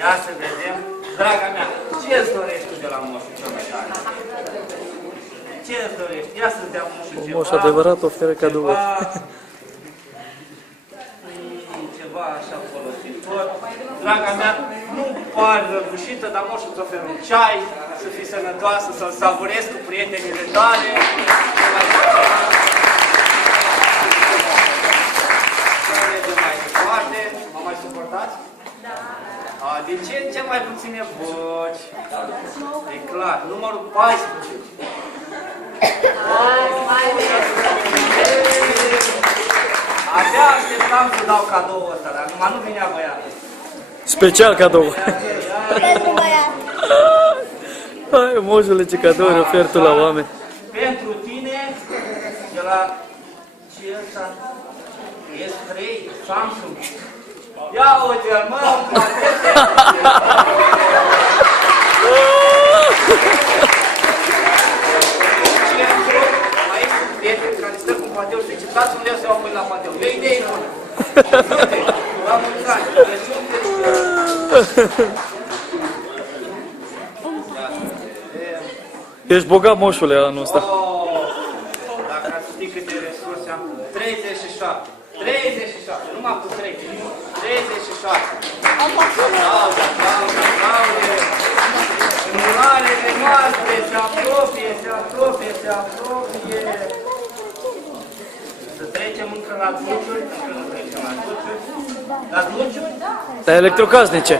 Ia să vedem. Draga mea, ce îți dorești tu de la moșul cel mai tare? Ce îți dorești? Ia să-ți dea moșul ceva. Moș adevărat oferă cadouri. Ceva așa folositor. Draga mea, nu pari răgușită, dar moșul îți oferă un ceai, să fii sănătoasă, să-l savurezi cu prietenile tale. Să mergem mai departe. Mă mai suportați? Da. Din ce în ce mai puține voci. E clar. Numărul 14. Abia așteptam să dau cadoul ăsta, dar numai nu venea băiatul. Special cadou. Pentru băiat. Hai, moșule, ce cadouri oferi tu la oameni. Pentru tine, de la ce ăsta? S3, Samsung. Ia uite-l, mă, în platete! Centru, aici un prieten care stă cu pateul și zice, dați unde să iau până la pateu. E idee bună. Uite, la mulți ani, deci unde Ești bogat, moșule, anul ăsta. Dacă ați ști câte resurse am, 37. 37, numai cu 3. 37. Aplauze, aplauze, aplauze. Muralele noastre se apropie, se apropie, se apropie. Să trecem încă la dulciuri, încă nu trecem la dulciuri. La dulciuri? La electrocasnice.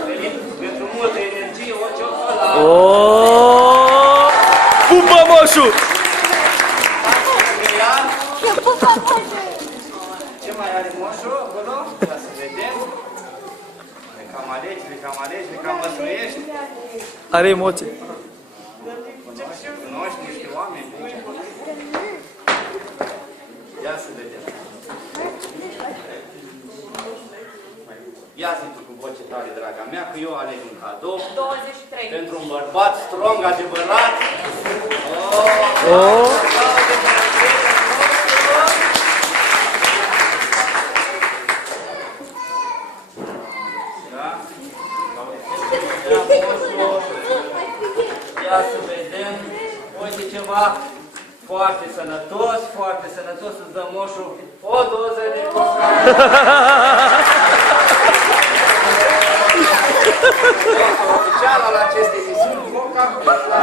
Pentru multă energie, o ciocolată. Oooo! Pupă, moșu! Ce mai are moșul acolo? Ca să vedem. Le cam alegi, le cam alegi, le cam măsluiești. Are emoții. Cunoști niște oameni. Ia să vedem. Ia zi tu cu voce tare, draga mea, că eu aleg un cadou. 23. Pentru un bărbat strong, adevărat. Oh! Ia să vedem. Uite ceva foarte sănătos, îți dă moșul o doză de coca. Oficial al acestei emisiuni, Coca-Cola.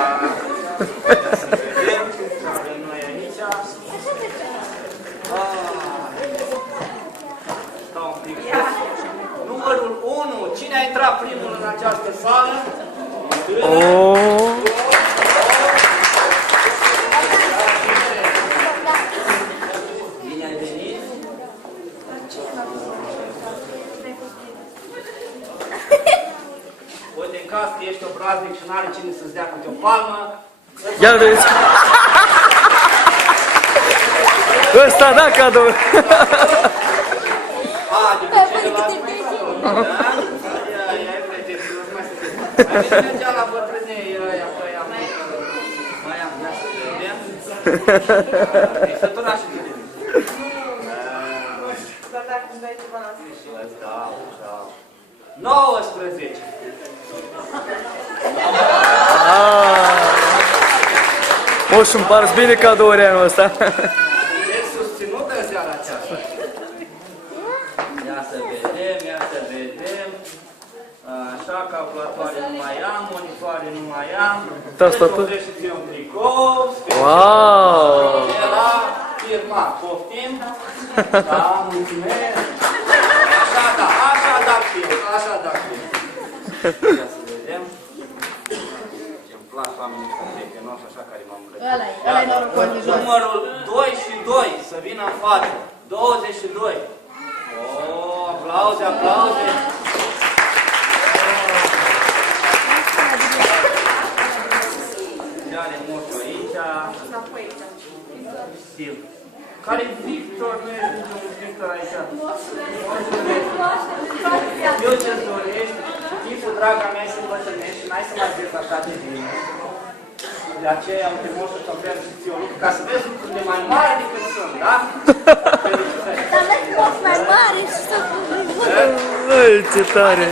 Ia să vedem ce avem noi aici. Stau un pic. Numărul 1. Cine a intrat primul în această sală? Oh! Bine ai venit. Uite, în caz că ești obraznic și n-are cine să-ți dea câte o palmă. Ia vezi! Ăsta da cadou! Adică celălalt mai cadou, da? Ia, pretențios, mai să te... Hai mergea la bătrânei ăia, pe aia. Mai am, ia să vedem. E sătura și de tine. Dar dacă îmi dai ceva la sfârșit. Da. 19. Moș, împarți bine cadouri anul ăsta. E susținută seara aceasta. Ia să vedem. Așa, calculatoare nu mai am, monitoare nu mai am. Tastatură. Trebuie să fie un tricou. Wow! De la firma, poftim. Da, mulțumesc. Așa da fie. Ia să vedem. Ce-mi plac oamenii ăștia prietenoși, așa care m-am îmbrăcat. Ăla-i norocos de jos. Numărul 2 și 2, să vină în față. 22. Aplauze. Ce are moșul aici? Stil. Care-i Victor? Nu ești niciun Victor aici. Eu ce-ți dorești, tipul, draga mea, să îmbătrânești și n-ai să mai vezi așa de bine. De aceea, uite, moșul să vrem și ție o lucru, ca să vezi lucrurile mai mari decât sunt, da? Dar vezi că mai mare și să Ai, ce tare!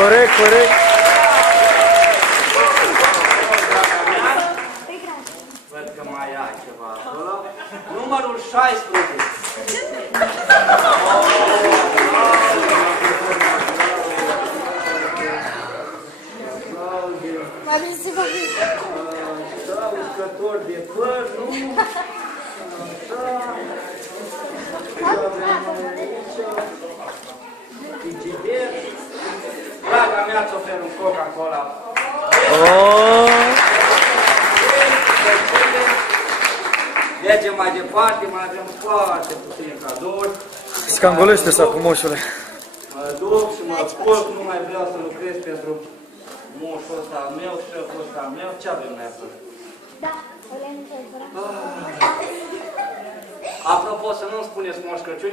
Corect, corect. Văd că mai ai ceva acolo. Numărul 16. Mai bine să vorbim. Așa, uscător de păr, nu? Așa. Frigider. Draga mea, îți ofer un Coca-Cola. Oh. Mergem mai departe, mai avem foarte puține cadouri. Scangolește-se acum, moșule. Mă duc și mă spun, nu mai vreau să lucrez pentru moșul ăsta al meu, șeful ăsta al meu. Ce avem noi acolo? Da, o lemn de zbura. Apropo, să nu-mi spuneți Moș Crăciun.